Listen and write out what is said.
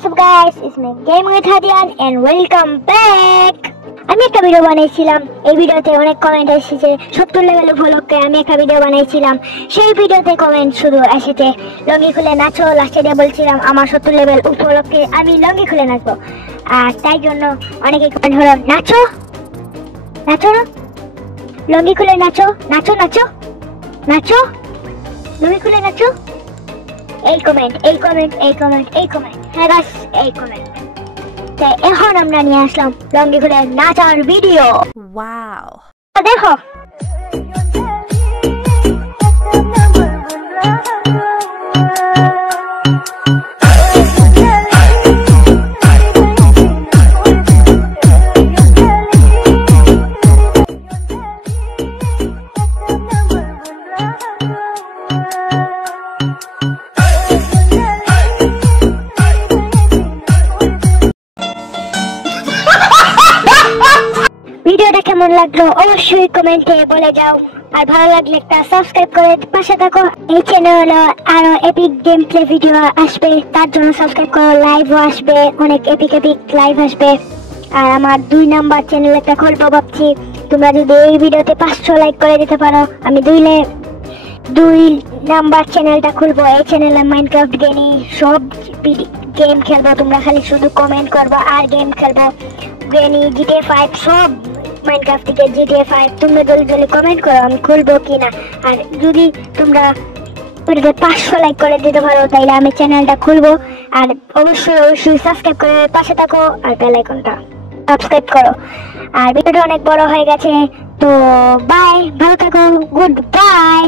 What's up guys, it's me Game with Hadian and welcome back. আমি একটা video বানাইছিলাম, এই ভিডিওতে অনেক কমেন্ট এসেছে 70 লেভেল উপলক্ষে আমি একটা ভিডিও বানাইছিলাম। সেই ভিডিওতে কমেন্ট শুধু এসেছে লঙ্গি খুলে নাচো, লাস্টে দিয়ে বলছিলাম আমার 70 লেভেল উপলক্ষে আমি লঙ্গি খুলে নাচবো। আর তাই জন্য অনেকে কমেন্ট হলো নাচো নাচো না, লঙ্গি খুলে নাচো নাচো নাচো নাচো, লঙ্গি খুলে নাচো। এই কমেন্ট হ্যাঁ গাইস, এই কমেন্ট। তাই এখন আমরা নিয়ে আসলাম লঙ্গি খুলে নাচার ভিডিও। ওয়াও, দেখো ভিডিওটা কেমন লাগলো অবশ্যই কমেন্টে বলে যাও, আর ভালো লাগলে একটা সাবস্ক্রাইব করে পাশে থাকো। এই চ্যানেলে আরো এপিক গেম প্লে ভিডিও আসবে, তার জন্য সাবস্ক্রাইব করো। লাইভও আসবে, অনেক এপিক লাইভ আসবে। আর আমার 2 নাম্বার চ্যানেল একটা খুলবো ভাবছি, তোমরা যদি এই ভিডিওতে 500 লাইক করে দিতে পারো আমি 2 নাম্বার চ্যানেলটা খুলবো। এই চ্যানেলে মাইনক্রাফট গেনি সব গেম খেলবো, তোমরা খালি শুধু কমেন্ট করবো আর গেম খেলবো। গেনি GTA 5 সব মাইনক্রাফট থেকে GTA 5 তোমরা জলদি কমেন্ট করো আমি খুলবো কিনা। আর যদি তোমরা 500 লাইক করে দিতে পারো তাইলে আমি চ্যানেলটা খুলবো। আর অবশ্যই সাবস্ক্রাইব করে পাশে থাকো আর বেল আইকনটা সাবস্ক্রাইব করো। আর ভিডিওটা অনেক বড় হয়ে গেছে, তো বাই, ভালো থাকো, গুড বাই।